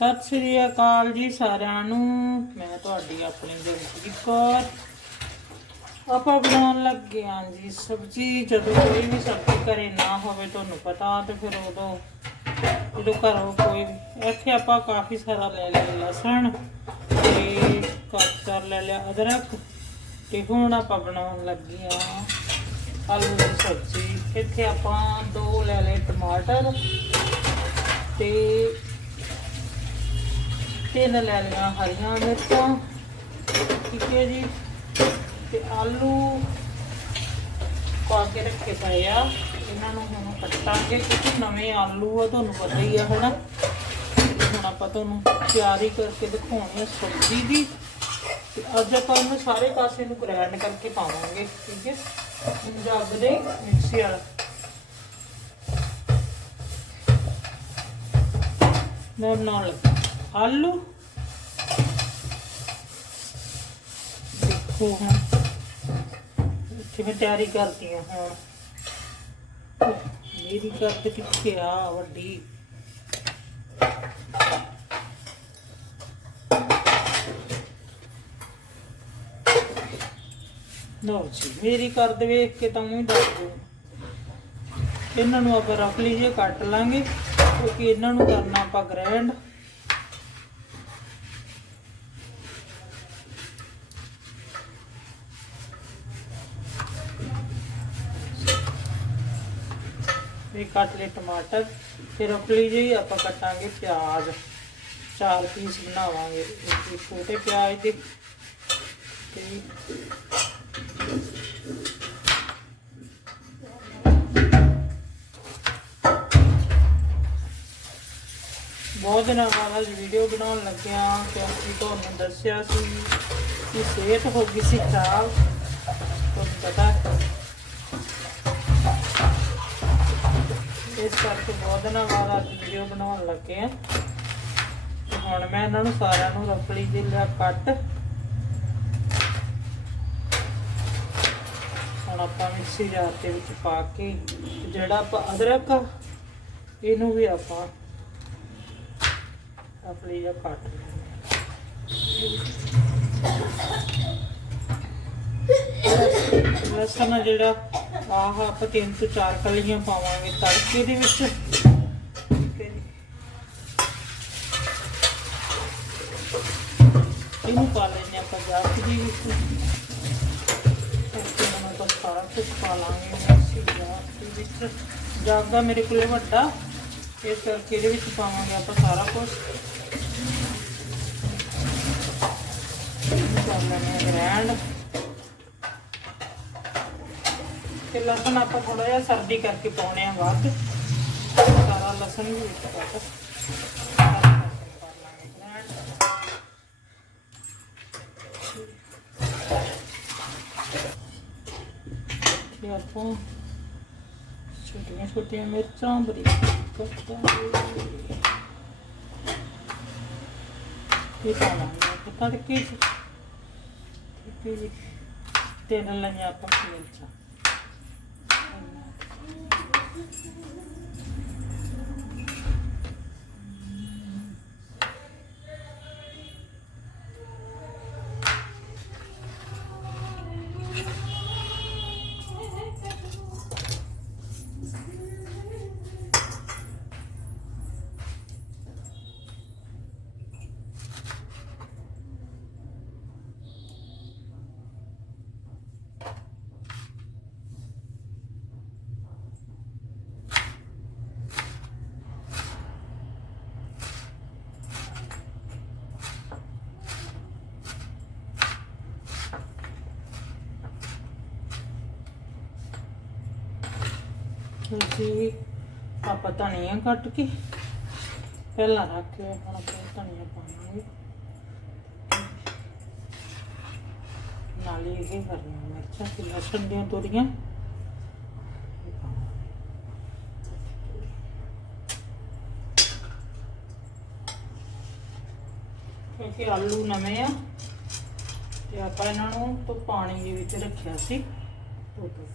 ਸਤਿ ਸ੍ਰੀ ਅਕਾਲ ਜੀ ਸਾਰਿਆਂ ਨੂੰ। ਮੈਂ ਤੁਹਾਡੀ ਆਪਣੀ ਜਗਜੀਤ ਕੌਰ। ਆਪਾਂ ਬਣਾਉਣ ਲੱਗੇ ਆਂ ਜੀ ਸਬਜ਼ੀ। ਜਦੋਂ ਕੋਈ ਵੀ ਸਬਜ਼ੀ ਘਰੇ ਨਾ ਹੋਵੇ ਤੁਹਾਨੂੰ ਪਤਾ, ਤੇ ਫਿਰ ਉਦੋਂ ਜਦੋਂ ਘਰੋਂ ਕੋਈ ਇੱਥੇ ਆਪਾਂ ਕਾਫੀ ਸਾਰਾ ਲੈ ਲਿਆ ਲਸਣ, ਤੇ ਕੱਟ ਕਰ ਲੈ ਲਿਆ ਅਦਰਕ, ਤੇ ਹੁਣ ਆਪਾਂ ਬਣਾਉਣ ਲੱਗੇ ਆਂ ਆਲੂ ਦੀ ਸਬਜ਼ੀ। ਇੱਥੇ ਆਪਾਂ ਦੋ ਲੈ ਲਏ ਟਮਾਟਰ, ਤੇ ਤਿੰਨ ਲੈ ਲਈਆਂ ਹਰੀਆਂ ਮਿਰਚਾਂ, ਠੀਕ ਹੈ ਜੀ, ਤੇ ਆਲੂ ਪਾ ਕੇ ਰੱਖੇ ਪਏ ਆ। ਇਹਨਾਂ ਨੂੰ ਹੁਣ ਕੱਟਾਂਗੇ, ਕਿਉਂਕਿ ਨਵੇਂ ਆਲੂ ਆ, ਤੁਹਾਨੂੰ ਪਤਾ ਹੀ ਆ, ਹਨਾ? ਤੇ ਹੁਣ ਆਪਾਂ ਤੁਹਾਨੂੰ ਤਿਆਰੀ ਕਰਕੇ ਦਿਖਾਉਣੀ ਆ ਸਬਜ਼ੀ ਦੀ। ਤੇ ਅੱਜ ਆਪਾਂ ਇਹਨੂੰ ਸਾਰੇ ਪਾਸੇ ਨੂੰ ਗ੍ਰੈਂਡ ਕਰਕੇ ਪਾਵਾਂਗੇ, ਠੀਕ ਹੈ? ਜੱਗ ਦੇ ਮਿਕਸੀ ਵਾਲਾ। ਮੈਂ ਬਣਾਉਣ ਲੱਗਾ ਆਲੂ। ਦੇਖੋ ਹੁਣ। ਇੱਥੇ ਮੈਂ ਤਿਆਰੀ ਕਰਦੀ ਹਾਂ। ਮੇਰੀ ਕਰਦ ਕਿੱਥੇ ਆ ਵੱਡੀ। ਲਓ ਜੀ, ਮੇਰੀ ਕਰਦ ਵੇਖ ਕੇ ਤਾਂ ਉਹੀ ਦੱਸ ਦਿਓ। ਇਹਨਾਂ ਨੂੰ ਆਪਾਂ ਰੱਖ ਲਈਏ, ਕੱਟ ਲਾਂਗੇ, ਕਿਉਂਕਿ ਇਹਨਾਂ ਨੂੰ ਕਰਨਾ ਆਪਾਂ ਗ੍ਰੈਂਡ ਇਹ ਕੱਟ ਲਏ ਟਮਾਟਰ, ਫਿਰ ਰਫਲੀ ਜਿਹੀ ਆਪਾਂ ਕੱਟਾਂਗੇ ਪਿਆਜ਼। ਚਾਰ ਪੀਸ ਬਣਾਵਾਂਗੇ, ਇੱਕ ਛੋਟੇ ਪਿਆਜ਼ ਦੇ। ਤੇ ਬਹੁਤ ਦਿਨਾਂ ਬਾਅਦ ਅੱਜ ਵੀਡੀਓ ਬਣਾਉਣ ਲੱਗਿਆ ਕਿਉਂਕਿ ਤੁਹਾਨੂੰ ਦੱਸਿਆ ਸੀ ਕਿ ਸਿਹਤ ਹੋ ਗਈ ਸੀ ਖਰਾਬ। ਤੁਹਾਨੂੰ ਪਤਾ ਕਰਕੇ ਬਹੁਤ ਦਿਨਾਂ ਬਾਅਦ ਅੱਜ ਵੀਡੀਓ ਬਣਾਉਣ ਲੱਗੇ ਆ। ਹੁਣ ਮੈਂ ਇਹਨਾਂ ਨੂੰ ਸਾਰਿਆਂ ਨੂੰ ਰਫਲੀ ਜਿਹਾ ਕੱਟ। ਹੁਣ ਆਪਾਂ ਮਿਕਸੀ ਜਾਰ ਦੇ ਵਿੱਚ ਪਾ ਕੇ ਜਿਹੜਾ ਆਪਾਂ ਅਦਰਕ ਆ, ਇਹਨੂੰ ਵੀ ਆਪਾਂ ਰਫਲੀ ਜਿਹਾ ਕੱਟ ਲੈਂਦੇ ਲਸਣ ਆ ਜਿਹੜਾ ਆਹ ਆਪਾਂ ਤਿੰਨ ਤੋਂ ਚਾਰ ਕਲੀਆਂ ਪਾਵਾਂਗੇ ਤੜਕੇ ਦੇ ਵਿੱਚ। ਇਹਨੂੰ ਪਾ ਲੈਣੇ ਆਪਾਂ ਜਾਤ ਦੀ ਵਿੱਚ। ਤੇ ਹੁਣ ਸਾਰਾ ਕੁਝ ਪਾ ਲਾਂਗੇ ਮਿਕਸੀ ਜਾਤ ਦੇ ਵਿੱਚ। ਜਾਗਾ ਮੇਰੇ ਕੋਲੇ ਵੱਡਾ ਇਸ ਕਰਕੇ ਇਹਦੇ ਵਿੱਚ ਪਾਵਾਂਗੇ ਆਪਾਂ ਸਾਰਾ ਕੁਝ ਇਹਨੂੰ ਕਰ ਲੈਣੇ ਗ੍ਰੈਂਡ। ਤੇ ਲਸਣ ਆਪਾਂ ਥੋੜਾ ਜਿਹਾ ਸਰਦੀ ਕਰਕੇ ਪਾਉਣੇ ਆ ਵੱਧ ਸਾਰਾ ਲਸਣ ਵੀ ਵਿੱਚ ਪਾ ਕੇ। ਤੇ ਆਪਾਂ ਛੋਟੀਆਂ ਛੋਟੀਆਂ ਮਿਰਚਾਂ, ਬਰੀਕ ਕੱਟਾਂਗੇ। ਇਹ ਪਾਵਾਂਗੇ ਆਪਾਂ ਤੜਕੇ 'ਚ। ਠੀਕ ਹੈ ਜੀ। ਤਿੰਨ ਲਈਆਂ ਆਪਾਂ ਮਿਰਚਾਂ। Thank you. ਤੁਸੀਂ ਆਪਾਂ ਧਨੀਆ ਕੱਟ ਕੇ ਪਹਿਲਾਂ ਰੱਖ ਕੇ ਹੁਣ ਆਪਾਂ ਧਨੀਆ ਪਾਵਾਂਗੇ। ਨਾਲੇ ਇਹ ਕਰਨਾ ਮਿਰਚਾਂ ਤੇ ਲਸਣ ਦੀਆਂ ਤੋਰੀਆਂ। ਕਿਉਂਕਿ ਆਲੂ ਨਵੇਂ ਆ ਤੇ ਆਪਾਂ ਇਹਨਾਂ ਨੂੰ ਤੋਂ ਪਾਣੀ ਦੇ ਵਿੱਚ ਰੱਖਿਆ ਸੀ। ਧੋ ਧੋ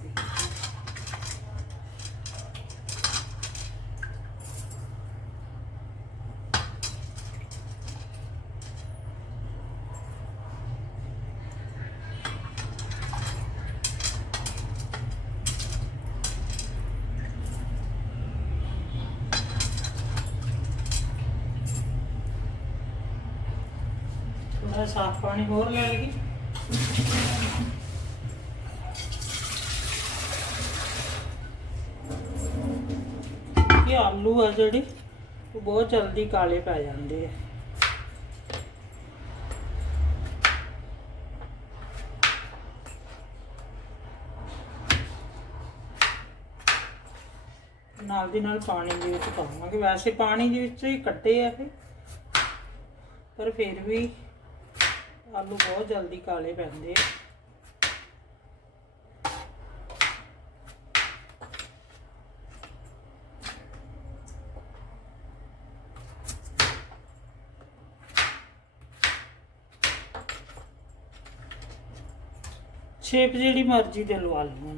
ਥੋੜਾ ਸਾਫ਼ ਪਾਣੀ ਹੋਰ ਲੈ ਲਈਏ। ਇਹ ਆਲੂ ਆ ਜਿਹੜੇ, ਉਹ ਬਹੁਤ ਜਲਦੀ ਕਾਲੇ ਪੈ ਜਾਂਦੇ ਆ। ਨਾਲ ਦੀ ਨਾਲ ਪਾਣੀ ਦੇ ਵਿੱਚ ਪਾਵਾਂਗੇ। ਵੈਸੇ ਪਾਣੀ ਦੇ ਵਿੱਚ ਹੀ ਕੱਢੇ ਆ ਇਹ, ਪਰ ਫਿਰ ਵੀ ਆਲੂ ਬਹੁਤ ਜਲਦੀ ਕਾਲੇ ਪੈਂਦੇ ਆ। ਸ਼ੇਪ ਜਿਹੜੀ ਮਰਜ਼ੀ ਦੇ ਲਵਾ ਲਓ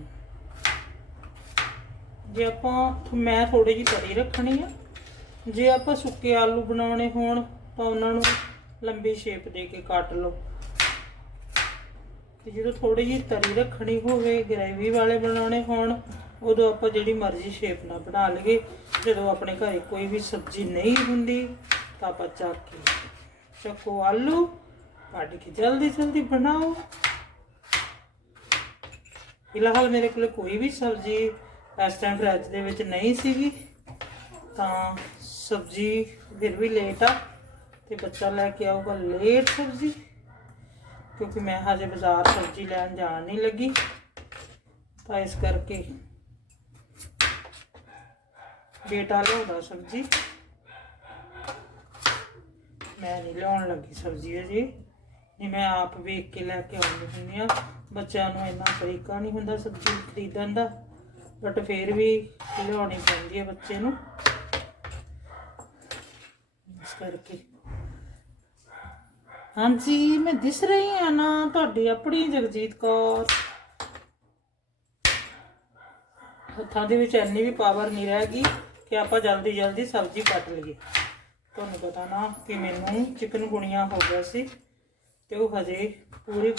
ਜੇ ਆਪਾਂ ਮੈਂ ਥੋੜੀ ਜਿਹੀ ਤਰੀ ਰੱਖਣੀ ਆ। ਜੇ ਆਪਾਂ ਸੁੱਕੇ ਆਲੂ ਬਣਾਉਣੇ ਹੋਣ, ਤਾਂ ਉਹਨਾਂ ਨੂੰ ਲੰਬੀ ਸ਼ੇਪ ਦੇ ਕੇ ਕੱਟ ਲਓ। ਤੇ ਜਦੋਂ ਥੋੜੀ ਜਿਹੀ ਤਰੀ ਰੱਖਣੀ ਹੋਵੇ ਗ੍ਰੇਵੀ ਵਾਲੇ ਬਣਾਉਣੇ ਹੋਣ, ਉਦੋਂ ਆਪਾਂ ਜਿਹੜੀ ਮਰਜ਼ੀ ਸ਼ੇਪ ਨਾਲ ਬਣਾ ਲਈਏ। ਜਦੋਂ ਆਪਣੇ ਘਰੇ ਕੋਈ ਵੀ ਸਬਜ਼ੀ ਨਹੀਂ ਹੁੰਦੀ, ਤਾਂ ਆਪਾਂ ਚੱਕ ਕੇ ਚੱਕੋ ਆਲੂ, ਕੱਢ ਕੇ ਜਲਦੀ ਜਲਦੀ ਬਣਾਓ। ਫਿਲਹਾਲ ਮੇਰੇ ਕੋਲ ਕੋਈ ਵੀ ਸਬਜ਼ੀ ਇਸ ਟਾਈਮ ਫਰਿੱਜ ਦੇ ਵਿੱਚ ਨਹੀਂ ਸੀਗੀ, ਤਾਂ ਸਬਜ਼ੀ ਫਿਰ ਵੀ ਲੇਟ ਆ, ਤੇ ਬੱਚਾ ਲੈ ਕੇ ਆਊਗਾ ਲੇਟ ਸਬਜ਼ੀ। ਕਿਉਂਕਿ ਮੈਂ ਹਜੇ ਬਾਜ਼ਾਰ ਸਬਜ਼ੀ ਲੈਣ ਜਾਣ ਨਹੀਂ ਲੱਗੀ। ਤਾਂ ਇਸ ਕਰਕੇ ਬੇਟਾ ਲਿਆਉਂਦਾ ਸਬਜ਼ੀ। ਮੈਂ ਨਹੀਂ ਲਿਆਉਣ ਲੱਗੀ ਸਬਜ਼ੀ ਅਜੇ। ਨਹੀਂ, ਮੈਂ ਆਪ ਵੇਖ ਕੇ ਲੈ ਕੇ ਆਉਂਦੀ ਹੁੰਦੀ ਆ ਬੱਚਿਆਂ ਨੂੰ ਇੰਨਾ ਤਰੀਕਾ ਨਹੀਂ ਹੁੰਦਾ ਸਬਜ਼ੀ ਖਰੀਦਣ ਦਾ ਬਟ ਫਿਰ ਵੀ ਲਿਆਉਣੀ ਪੈਂਦੀ ਹੈ ਬੱਚੇ ਨੂੰ। ਇਸ ਕਰਕੇ ਹਾਂਜੀ, ਮੈਂ ਦਿਸ ਰਹੀ ਹਾਂ ਨਾ ਤੁਹਾਡੀ ਆਪਣੀ ਜਗਜੀਤ ਕੌਰ। ਹੱਥਾਂ ਦੇ ਵਿੱਚ ਇੰਨੀ ਵੀ ਪਾਵਰ ਨਹੀਂ ਰਹਿ ਗਈ ਕਿ ਆਪਾਂ ਜਲਦੀ ਜਲਦੀ ਸਬਜ਼ੀ ਕੱਟ ਲਈਏ। ਤੁਹਾਨੂੰ ਪਤਾ ਨਾ ਕਿ ਮੈਨੂੰ ਚਿਕਨ ਗੁਣੀਆਂ ਹੋ ਗਿਆ ਸੀ ਤੇ ਉਹ ਹਜੇ ਪੂਰੀ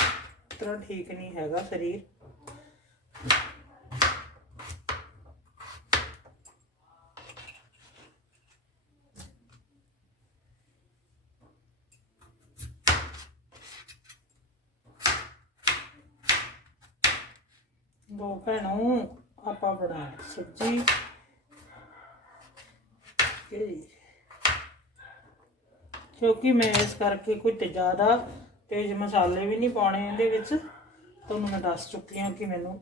ਤਰ੍ਹਾਂ ਠੀਕ ਨਹੀਂ ਹੈਗਾ ਸਰੀਰ। ਦੋ ਭੈਣੋ, ਆਪਾਂ ਬਣਾ ਲਈ ਸਬਜ਼ੀ। ਕਿਉਂਕਿ ਮੈਂ ਇਸ ਕਰਕੇ ਕੋਈ ਜ਼ਿਆਦਾ ਤੇਜ਼ ਮਸਾਲੇ ਵੀ ਨਹੀਂ ਪਾਉਣੇ ਇਹਦੇ ਵਿੱਚ ਤੁਹਾਨੂੰ ਮੈਂ ਦੱਸ ਚੁੱਕੀ ਹਾਂ ਕਿ ਮੈਨੂੰ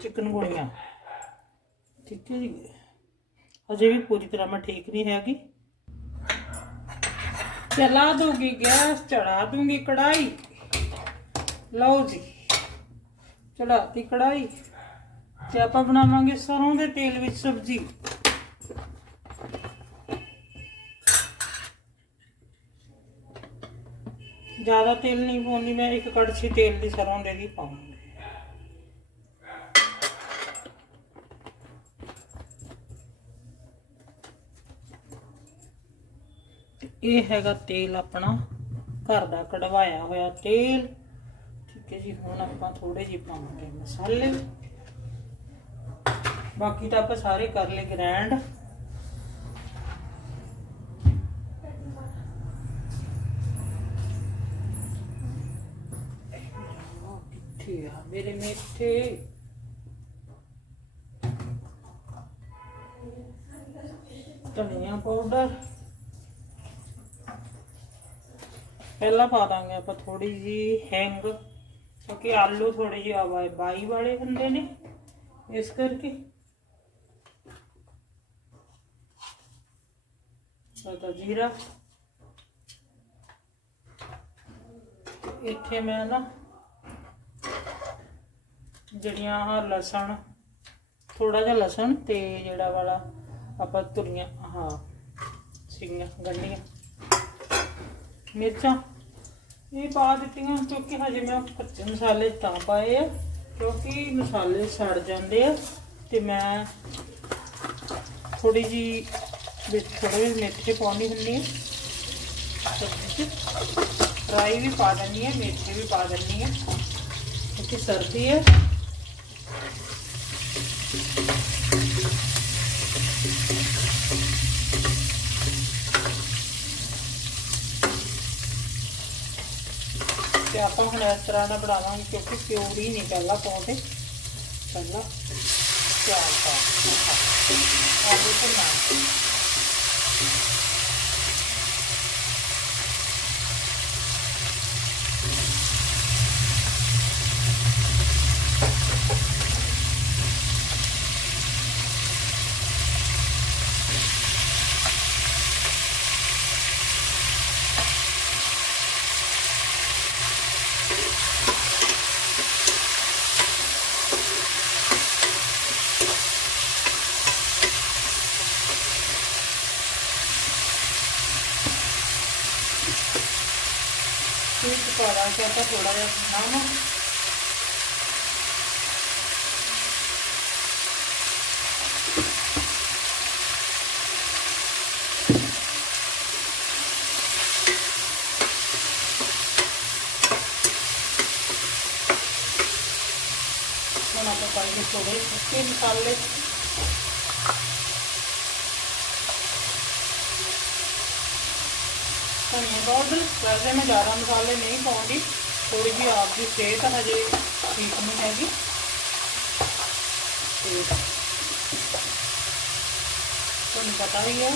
ਚਿਕਨ ਗੁਣੀਆਂ। ਠੀਕ ਹੈ ਜੀ। ਅਜੇ ਵੀ ਪੂਰੀ ਤਰ੍ਹਾਂ ਮੈਂ ਠੀਕ ਨਹੀਂ ਹੈਗੀ। ਚਲਾ ਦੂੰਗੀ ਗੈਸ, ਚੜਾ ਦੂੰਗੀ ਕੜਾਈ ਲਓ ਜੀ। ਚੜਾਤੀ ਕੜਾਈ ਤੇ ਆਪਾਂ ਬਣਾਵਾਂਗੇ ਸਰੋਂ ਦੇ ਤੇਲ ਵਿੱਚ ਸਬਜ਼ੀ। ਜ਼ਿਆਦਾ ਤੇਲ ਨਹੀਂ ਪਾਉਂਦੀ, ਮੈਂ ਇੱਕ ਕੜਛੀ ਤੇਲ ਦੀ ਸਰੋਂ ਦੇ ਦੀ ਪਾਉਂਗੀ ਇਹ ਹੈਗਾ ਤੇਲ ਆਪਣਾ, ਘਰ ਦਾ ਕਢਵਾਇਆ ਹੋਇਆ ਤੇਲ। ਠੀਕ ਜੀ ਹੁਣ ਆਪਾਂ ਥੋੜੇ ਜਿਹੇ ਪਾਵਾਂਗੇ ਮਸਾਲੇ। ਬਾਕੀ ਤਾਂ ਆਪਾਂ ਸਾਰੇ ਕਰ ਲਏ ਗ੍ਰੈਂਡ। ਕਿੱਥੇ ਆ? ਮੇਰੇ ਮੇਥੇ। ਧਨੀਆ ਪਾਊਡਰ। ਪਹਿਲਾਂ ਪਾ ਦਾਂਗੇ ਆਪਾਂ ਥੋੜੀ ਜੀ ਹਿੰਗ। ਕਿਉਂਕਿ ਆਲੂ ਥੋੜੇ ਜਿਹੇ ਆਵਾਜ਼ ਬਾਈ ਵਾਲੇ ਹੁੰਦੇ ਨੇ, ਇਸ ਕਰਕੇ। ਤਾਂ ਜੀਰਾ। ਇੱਥੇ ਮੈਂ ਨਾ ਜਿਹੜੀਆਂ ਆਹ ਲਸਣ ਥੋੜਾ ਜਿਹਾ ਲਸਣ ਤੇ ਜਿਹੜਾ ਵਾਲਾ ਆਪਾਂ ਤੁਰੀਆਂ ਹਾਂ ਸੀਗੀਆਂ, ਗੰਢੀਆਂ। ਮਿਰਚਾਂ। ਇਹ ਪਾ ਦਿੱਤੀਆਂ ਕਿਉਂਕਿ ਹਜੇ ਮੈਂ ਕੱਚੇ ਮਸਾਲੇ ਤਾਂ ਪਾਏ ਆ, ਕਿਉਂਕਿ ਮਸਾਲੇ ਸੜ ਜਾਂਦੇ ਆ ਤੇ ਮੈਂ ਥੋੜੀ ਜੀ ਵਿੱਚ ਥੋੜੇ ਜਿਹੇ ਮੇਥੇ ਪਾਉਣੀ ਹੁੰਦੀ ਹੈ ਸਬਜ਼ੀ 'ਚ ਰਾਈ ਵੀ ਪਾ ਦਿੰਦੀ ਹੈ ਮੇਥੇ ਵੀ ਪਾ ਦਿੰਦੀ ਹੈ ਕਿਉਂਕਿ ਸਰਦੀ ਹੈ ਤੇ ਆਪਾਂ ਹੁਣ ਇਸ ਤਰ੍ਹਾਂ ਦਾ ਬਣਾਵਾਂਗੇ ਕਿਉਂਕਿ ਪਿਓਰੀ ਨਹੀਂ ਪਹਿਲਾਂ ਪਾਉਂਦੇ। ਪਹਿਲਾਂ ਪਿਆਜ਼ ਪਾ ਆਲੂ ਭੁੰਨਾ ਫਿਰ ਪਾਰਾ ਕੇ ਆਪਾਂ ਥੋੜਾ ਜਿਹਾ ਨਮਕ ਹੁਣ ਆਪਾਂ ਪਾਈਏ ਥੋੜੇ ਸੁੱਕੇ ਮਸਾਲੇ ਪਾਊਡਰ ਵੈਸੇ ਮੈਂ ਜ਼ਿਆਦਾ ਮਸਾਲੇ ਨਹੀਂ ਪਾਉਂਦੀ ਥੋੜੀ ਜਿਹੀ ਆਪ ਦੀ ਸਿਹਤ ਹਜੇ ਠੀਕ ਨਹੀਂ ਹੈਗੀ। ਤੇ ਤੁਹਾਨੂੰ ਪਤਾ ਹੀ ਹੈ।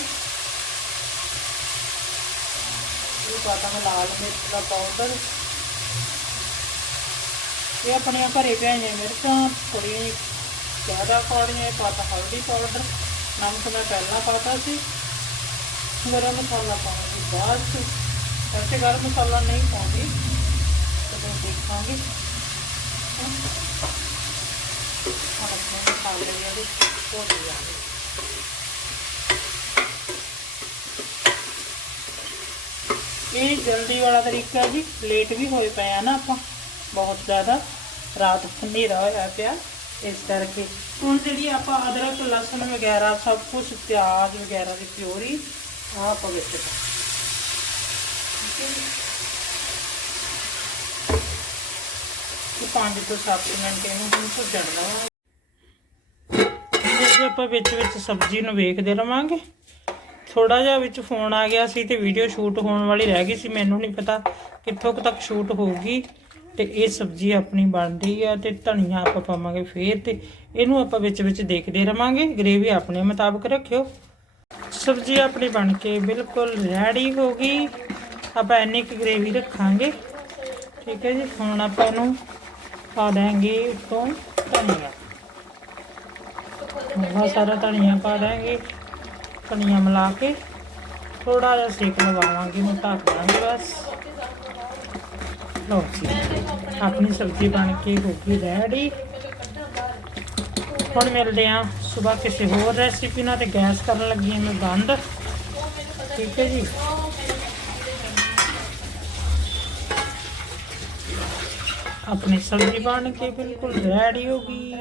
ਇਹ ਪਾਤਾ ਮੈਂ ਲਾਲ ਮਿਰਚ ਦਾ ਪਾਊਡਰ ਇਹ ਆਪਣੀਆਂ ਘਰੇ ਪਿਆਈਆਂ ਮਿਰਚਾਂ, ਥੋੜ੍ਹੀਆਂ ਜਿਹੀ ਜ਼ਿਆਦਾ ਪਾਉਣੀਆਂ ਇਹ ਪਾਤਾ ਹਲਦੀ ਪਾਊਡਰ ਨਮਕ ਮੈਂ ਪਹਿਲਾਂ ਪਾਤਾ ਸੀ। ਗਰਮ ਮਸਾਲਾ ਪਾਉਣਾ ਬਾਅਦ ਚ ਵੈਸੇ ਗਰਮ ਮਸਾਲਾ ਨਹੀਂ ਪਾਉਂਦੀ। ਕਦੋਂ ਦੇਖਾਂਗੇ। ਹੁਣ ਆਪਣੇ ਮਸਾਲੇ ਜਿਹੜੇ ਹੋ ਜਾਣਗੇ ਇਹ ਜਲਦੀ ਵਾਲਾ ਤਰੀਕਾ ਜੀ ਲੇਟ ਵੀ ਹੋਏ ਪਏ ਆ ਨਾ ਆਪਾਂ। ਬਹੁਤ ਜ਼ਿਆਦਾ ਰਾਤ ਹਨੇਰਾ ਹੋਇਆ ਪਿਆ। ਇਸ ਕਰਕੇ ਹੁਣ ਜਿਹੜੀ ਆਪਾਂ ਅਦਰਕ, ਲਸਣ ਵਗੈਰਾ ਸਭ ਕੁਝ ਪਿਆਜ਼ ਵਗੈਰਾ ਦੀ ਪਿਓਰੀ ਆਹ ਆਪਾਂ ਵਿੱਚ ਪਾ ਇਹ ਪੰਜ ਤੋਂ 7 ਮਿੰਟ ਇਹਨੂੰ ਹੁਣ ਭੁੱਜਣ ਦੇਵਾਂਗੇ ਜੇ ਆਪਾਂ ਵਿੱਚ ਵਿੱਚ ਸਬਜ਼ੀ ਨੂੰ ਵੇਖਦੇ ਰਵਾਂਗੇ। ਥੋੜਾ ਜਿਹਾ ਵਿੱਚ ਫੋਨ ਆ ਗਿਆ ਸੀ ਤੇ ਵੀਡੀਓ ਸ਼ੂਟ ਹੋਣ ਵਾਲੀ ਰਹਿ ਗਈ ਸੀ, ਮੈਨੂੰ ਨਹੀਂ ਪਤਾ ਕਿੱਥੋਂ ਤੱਕ ਸ਼ੂਟ ਹੋਊਗੀ। ਤੇ ਇਹ ਸਬਜ਼ੀ ਆਪਣੀ ਬਣ ਰਹੀ ਆ ਤੇ ਧਨੀਆ ਆਪਾਂ ਪਾਵਾਂਗੇ ਫੇਰ ਤੇ ਇਹਨੂੰ ਆਪਾਂ ਵਿੱਚ ਵਿੱਚ ਦੇਖਦੇ ਰਵਾਂਗੇ। ਗ੍ਰੇਵੀ ਆਪਣੇ ਮੁਤਾਬਕ ਰੱਖਿਓ। ਸਬਜ਼ੀ ਆਪਣੀ ਬਣ ਕੇ ਬਿਲਕੁਲ ਰੈਡੀ ਹੋ ਗਈ। ਆਪਾਂ ਇੰਨੀ ਕੁ ਗ੍ਰੇਵੀ ਰੱਖਾਂਗੇ। ਠੀਕ ਹੈ ਜੀ, ਹੁਣ ਆਪਾਂ ਇਹਨੂੰ ਪਾ ਦਾਂਗੇ ਉੱਤੋਂ ਧਨੀਆ। ਬਹੁਤ ਸਾਰਾ ਧਨੀਆ ਪਾ ਦਾਂਗੇ ਧਨੀਆ ਮਿਲਾ ਕੇ ਥੋੜਾ ਜਿਹਾ ਸੇਕ ਲਵਾਵਾਂਗੇ ਨੂੰ ਢੱਕ ਦਾਂਗੇ ਬਸ। ਲਓ ਜੀ, ਆਪਣੀ ਸਬਜ਼ੀ ਬਣ ਕੇ ਹੋ ਗਈ ਰੈਡੀ ਹੁਣ ਮਿਲਦੇ ਆ ਸਵੇਰ ਕਿਸੇ ਹੋਰ ਰੈਸਿਪੀ ਨਾਲ ਤੇ ਗੈਸ ਕਰਨ ਲੱਗੀ ਮੈਂ ਬੰਦ। ਠੀਕ ਹੈ ਜੀ। ਆਪਣੀ ਸਬਜ਼ੀ ਬਣ ਕੇ ਬਿਲਕੁਲ ਰੈਡੀ ਹੋ ਗਈ।